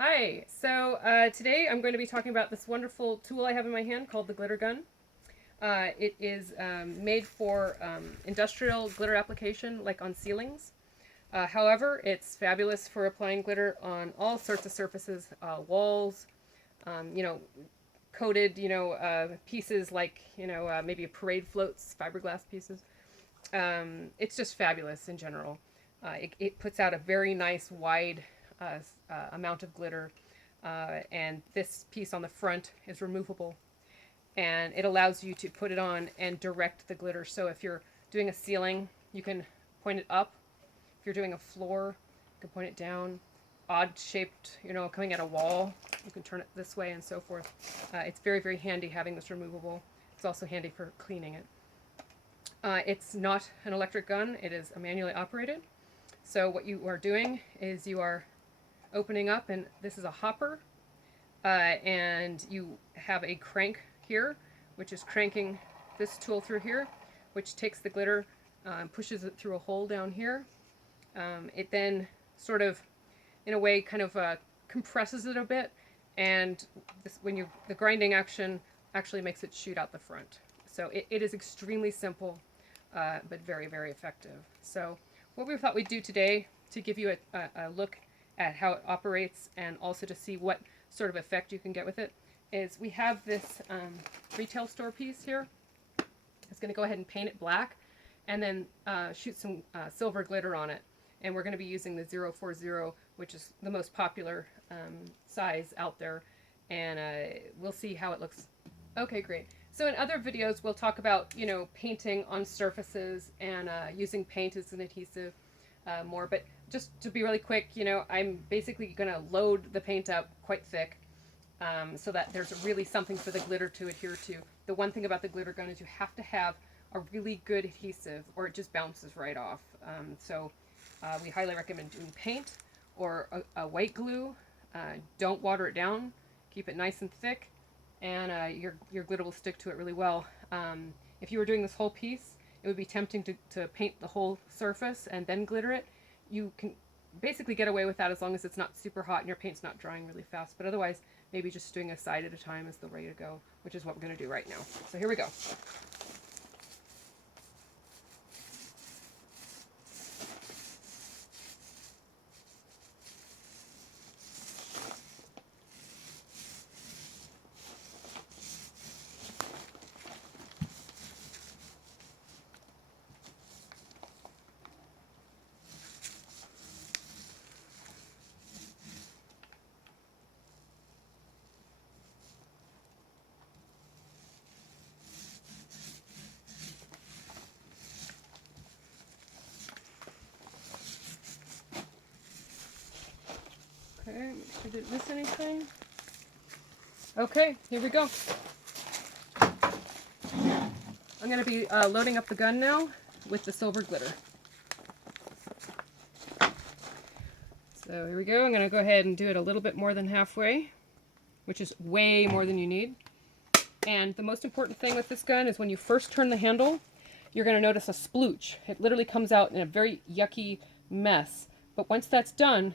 Hi, so today I'm going to be talking about this wonderful tool I have in my hand called the glitter gun. It is made for industrial glitter application, like on ceilings. However, it's fabulous for applying glitter on all sorts of surfaces, walls, um, you know, coated, pieces like, maybe parade floats, fiberglass pieces. It's just fabulous in general. It puts out a very nice wide amount of glitter, and this piece on the front is removable, and it allows you to put it on and direct the glitter. So if you're doing a ceiling, you can point it up. If you're doing a floor, you can point it down. Odd shaped, coming at a wall, you can turn it this way and so forth. It's very, very handy having this removable. It's also handy for cleaning it. It's not an electric gun, it is a manually operated. So what you are doing is you are opening up, and this is a hopper, and you have a crank here, which is cranking this tool through here, which takes the glitter, pushes it through a hole down here. It then sort of, in a way, kind of compresses it a bit, and the grinding action actually makes it shoot out the front. So it is extremely simple, but very, very effective. So what we thought we'd do today to give you a look at how it operates and also to see what sort of effect you can get with it is we have this retail store piece here. It's going to go ahead and paint it black and then shoot some silver glitter on it. And we're going to be using the 040, which is the most popular size out there. And we'll see how it looks. Okay, great. So in other videos, we'll talk about, painting on surfaces and using paint as an adhesive more. But just to be really quick, I'm basically going to load the paint up quite thick so that there's really something for the glitter to adhere to. The one thing about the glitter gun is you have to have a really good adhesive or it just bounces right off. So we highly recommend doing paint or a white glue. Don't water it down. Keep it nice and thick, and your glitter will stick to it really well. If you were doing this whole piece, it would be tempting to paint the whole surface and then glitter it. You can basically get away with that as long as it's not super hot and your paint's not drying really fast. But otherwise, maybe just doing a side at a time is the way to go, which is what we're going to do right now. So here we go. Okay, make sure I didn't miss anything. Okay, here we go. I'm going to be loading up the gun now with the silver glitter. So here we go. I'm going to go ahead and do it a little bit more than halfway, which is way more than you need. And the most important thing with this gun is when you first turn the handle, you're going to notice a splooch. It literally comes out in a very yucky mess. But once that's done,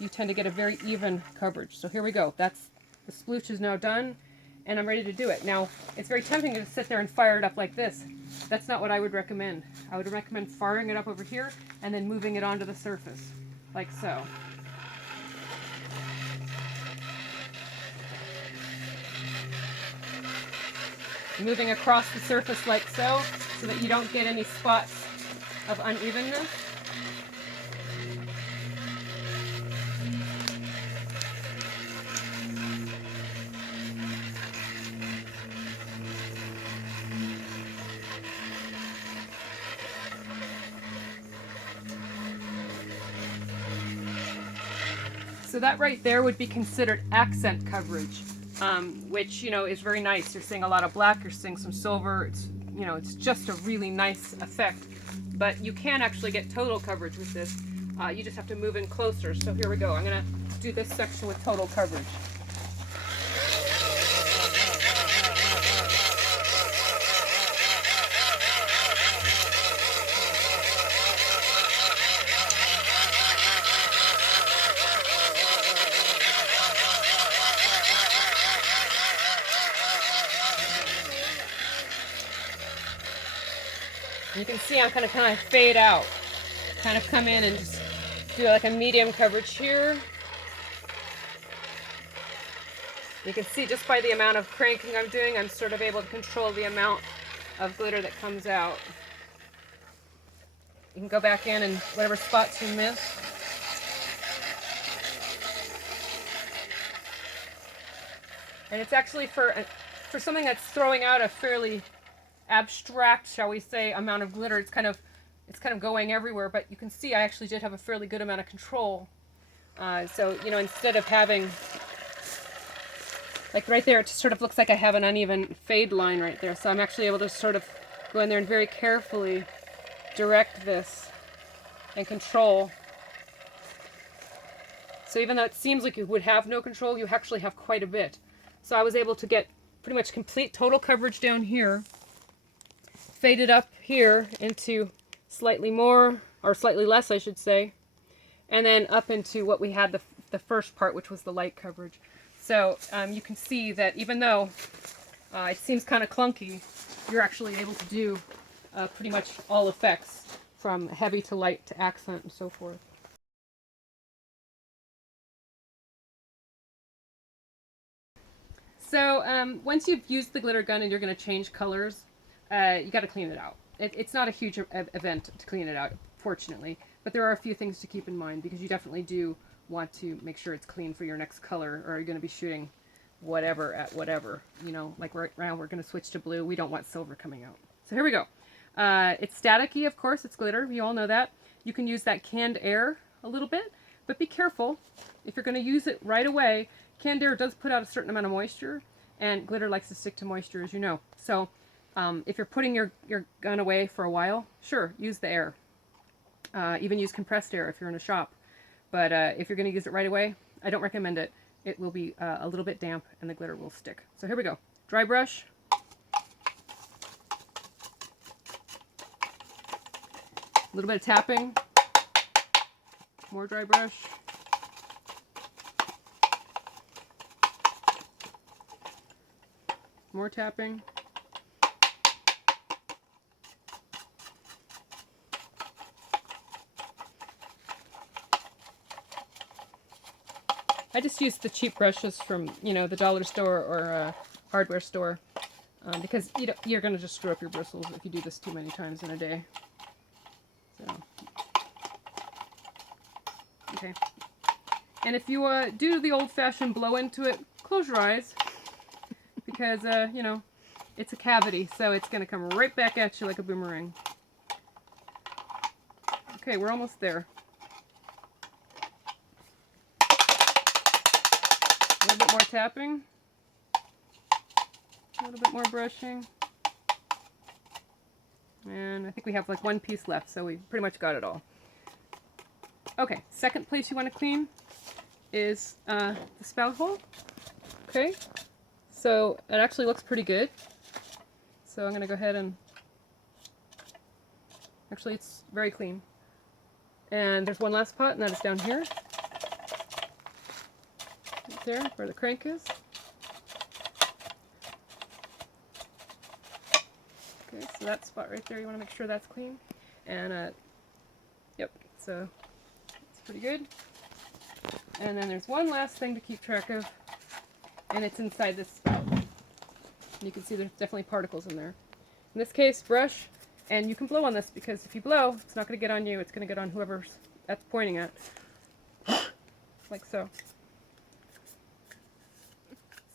you tend to get a very even coverage. So here we go. The splooch is now done, and I'm ready to do it. Now, it's very tempting to sit there and fire it up like this. That's not what I would recommend. I would recommend firing it up over here and then moving it onto the surface, like so. Moving across the surface like so that you don't get any spots of unevenness. So that right there would be considered accent coverage, which, is very nice. You're seeing a lot of black, you're seeing some silver. It's just a really nice effect. But you can actually get total coverage with this. You just have to move in closer. So here we go. I'm going to do this section with total coverage. You can see I'm kind of fade out. Kind of come in and just do like a medium coverage here. You can see just by the amount of cranking I'm doing, I'm sort of able to control the amount of glitter that comes out. You can go back in and whatever spots you missed. And it's actually for something that's throwing out a fairly abstract, shall we say, amount of glitter. It's kind of going everywhere, but you can see I actually did have a fairly good amount of control. So, you know, instead of having, like right there, it just sort of looks like I have an uneven fade line right there. So I'm actually able to sort of go in there and very carefully direct this and control. So even though it seems like you would have no control, you actually have quite a bit. So I was able to get pretty much complete total coverage down here, fade it up here into slightly more, or slightly less I should say, and then up into what we had the first part, which was the light coverage. So you can see that even though it seems kind of clunky, you're actually able to do pretty much all effects, from heavy to light to accent and so forth. So once you've used the glitter gun and you're going to change colors, you got to clean it out. It's not a huge event to clean it out, fortunately, but there are a few things to keep in mind, because you definitely do want to make sure it's clean for your next color, or you're going to be shooting whatever at whatever. You know, like right now we're going to switch to blue. We don't want silver coming out. So here we go. It's staticky, of course. It's glitter. You all know that. You can use that canned air a little bit, but be careful. If you're going to use it right away, canned air does put out a certain amount of moisture, and glitter likes to stick to moisture, as you know. So if you're putting your gun away for a while, sure, use the air. Even use compressed air if you're in a shop. But if you're going to use it right away, I don't recommend it. It will be a little bit damp and the glitter will stick. So here we go. Dry brush. A little bit of tapping. More dry brush. More tapping. I just use the cheap brushes from, you know, the dollar store or hardware store, because you're going to just screw up your bristles if you do this too many times in a day. So, okay. And if you do the old-fashioned blow into it, close your eyes, because, you know, it's a cavity, so it's going to come right back at you like a boomerang. Okay, we're almost there. A little bit more tapping, a little bit more brushing, and I think we have like one piece left, so we pretty much got it all. Okay, second place you want to clean is the spout hole. Okay, so it actually looks pretty good. So I'm going to go ahead and, actually it's very clean. And there's one last spot, and that is down here. Right there, where the crank is. Okay, so that spot right there, you want to make sure that's clean. And, yep, so it's pretty good. And then there's one last thing to keep track of, and it's inside this spout. You can see there's definitely particles in there. In this case, brush, and you can blow on this, because if you blow, it's not going to get on you, it's going to get on whoever that's pointing at. Like so.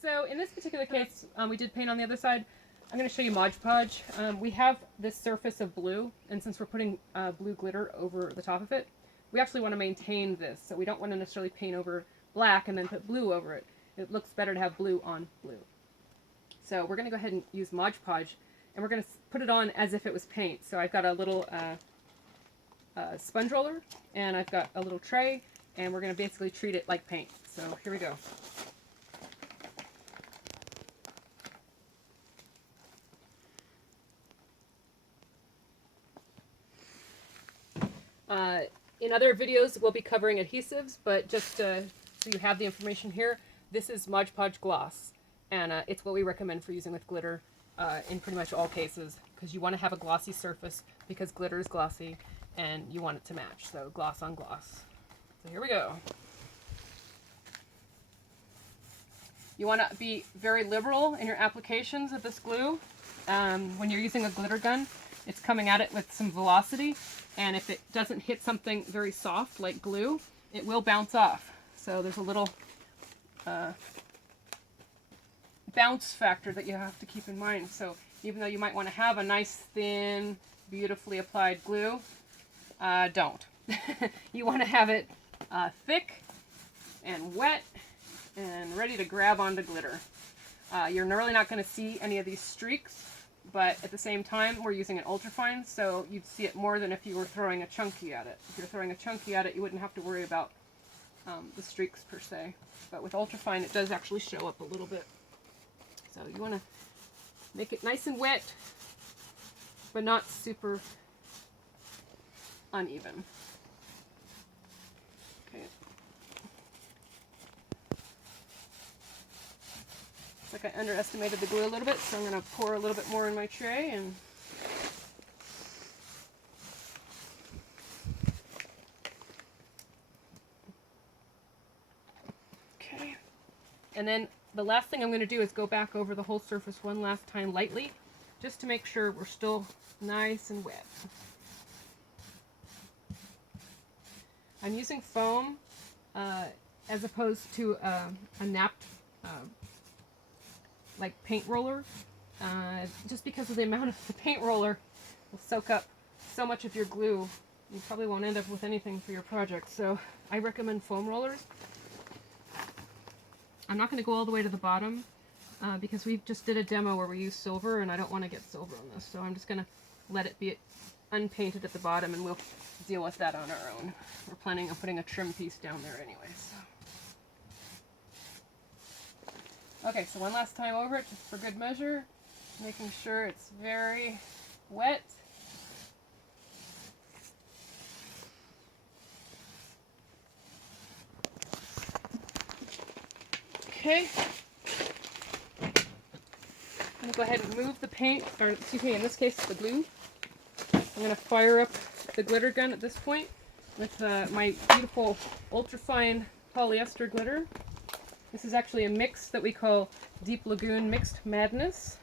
So in this particular case, we did paint on the other side. I'm going to show you Mod Podge. We have this surface of blue, and since we're putting blue glitter over the top of it, we actually want to maintain this. So we don't want to necessarily paint over black and then put blue over it. It looks better to have blue on blue. So we're going to go ahead and use Mod Podge, and we're going to put it on as if it was paint. So I've got a little sponge roller, and I've got a little tray, and we're going to basically treat it like paint. So here we go. In other videos, we'll be covering adhesives, but just so you have the information here, this is Mod Podge Gloss, and it's what we recommend for using with glitter in pretty much all cases. because you want to have a glossy surface because glitter is glossy and you want it to match. So gloss on gloss. So here we go. You want to be very liberal in your applications of this glue. When you're using a glitter gun, it's coming at it with some velocity, and if it doesn't hit something very soft like glue, it will bounce off. So there's a little bounce factor that you have to keep in mind. So even though you might want to have a nice thin, beautifully applied glue, don't. You want to have it thick and wet and ready to grab onto glitter. You're really not going to see any of these streaks, but at the same time we're using an ultrafine, so you'd see it more than if you were throwing a chunky at it. If you're throwing a chunky at it, you wouldn't have to worry about the streaks per se. But with ultrafine it does actually show up a little bit. So you want to make it nice and wet, but not super uneven. Okay. Looks like I underestimated the glue a little bit, so I'm going to pour a little bit more in my tray and okay. And then the last thing I'm going to do is go back over the whole surface one last time lightly, just to make sure we're still nice and wet. I'm using foam as opposed to a napped like paint roller, just because of the amount of the paint roller will soak up so much of your glue. You probably won't end up with anything for your project, so I recommend foam rollers. I'm not going to go all the way to the bottom because we just did a demo where we used silver and I don't want to get silver on this, so I'm just going to let it be unpainted at the bottom and we'll deal with that on our own. We're planning on putting a trim piece down there anyway. So. Okay, so one last time over it just for good measure, making sure it's very wet. Okay. I'm going to go ahead and move the paint, or excuse me, in this case the glue. I'm going to fire up the glitter gun at this point with my beautiful ultrafine polyester glitter. This is actually a mix that we call Deep Lagoon Mixed Madness,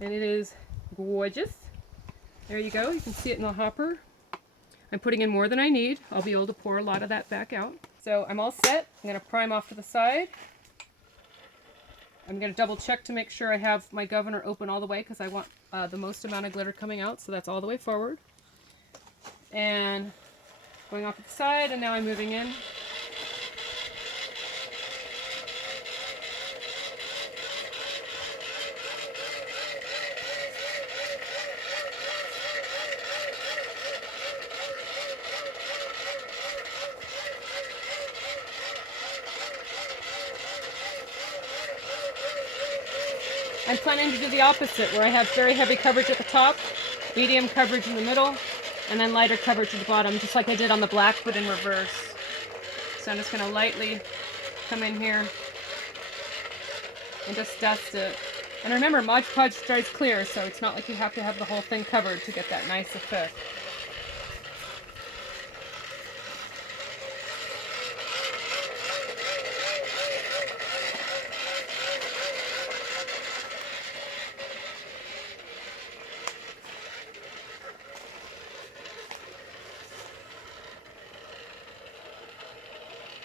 and it is gorgeous. There you go, you can see it in the hopper. I'm putting in more than I need. I'll be able to pour a lot of that back out. So I'm all set. I'm going to prime off to the side. I'm going to double check to make sure I have my governor open all the way because I want the most amount of glitter coming out, so that's all the way forward. And going off to the side, and now I'm moving in. I'm planning to do the opposite, where I have very heavy coverage at the top, medium coverage in the middle, and then lighter coverage at the bottom, just like I did on the black, but in reverse. So I'm just going to lightly come in here and just dust it. And remember, Mod Podge dries clear, so it's not like you have to have the whole thing covered to get that nice effect.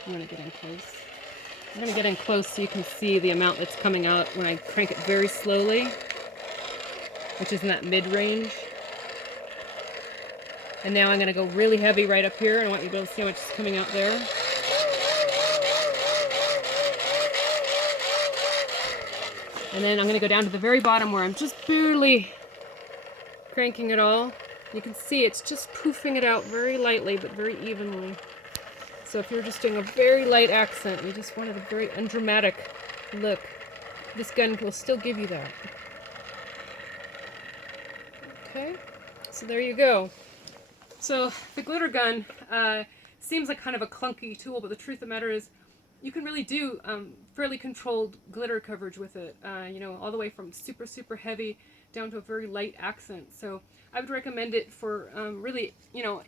I'm going to get in close. I'm going to get in close so you can see the amount that's coming out when I crank it very slowly, which is in that mid-range. And now I'm going to go really heavy right up here, and I want you to be able to see how much is coming out there. And then I'm going to go down to the very bottom where I'm just barely cranking it all. You can see it's just poofing it out very lightly but very evenly. So if you're just doing a very light accent, you just wanted a very undramatic look, this gun will still give you that. Okay, so there you go. So the glitter gun seems like kind of a clunky tool, but the truth of the matter is you can really do fairly controlled glitter coverage with it. You know, all the way from super, super heavy down to a very light accent. So I would recommend it for really,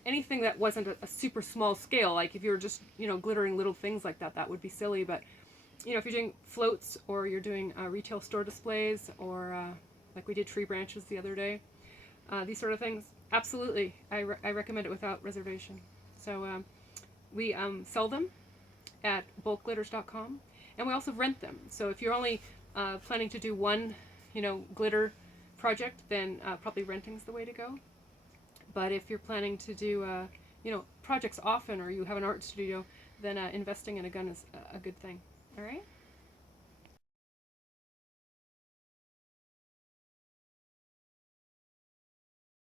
anything that wasn't a super small scale. Like if you were just, glittering little things like that, that would be silly. But, if you're doing floats or you're doing retail store displays or like we did tree branches the other day, these sort of things, absolutely, I recommend it without reservation. So we sell them at bulkglitters.com, and we also rent them. So if you're only planning to do one, glitter project, then probably renting's the way to go. But if you're planning to do, projects often, or you have an art studio, then investing in a gun is a good thing. All right.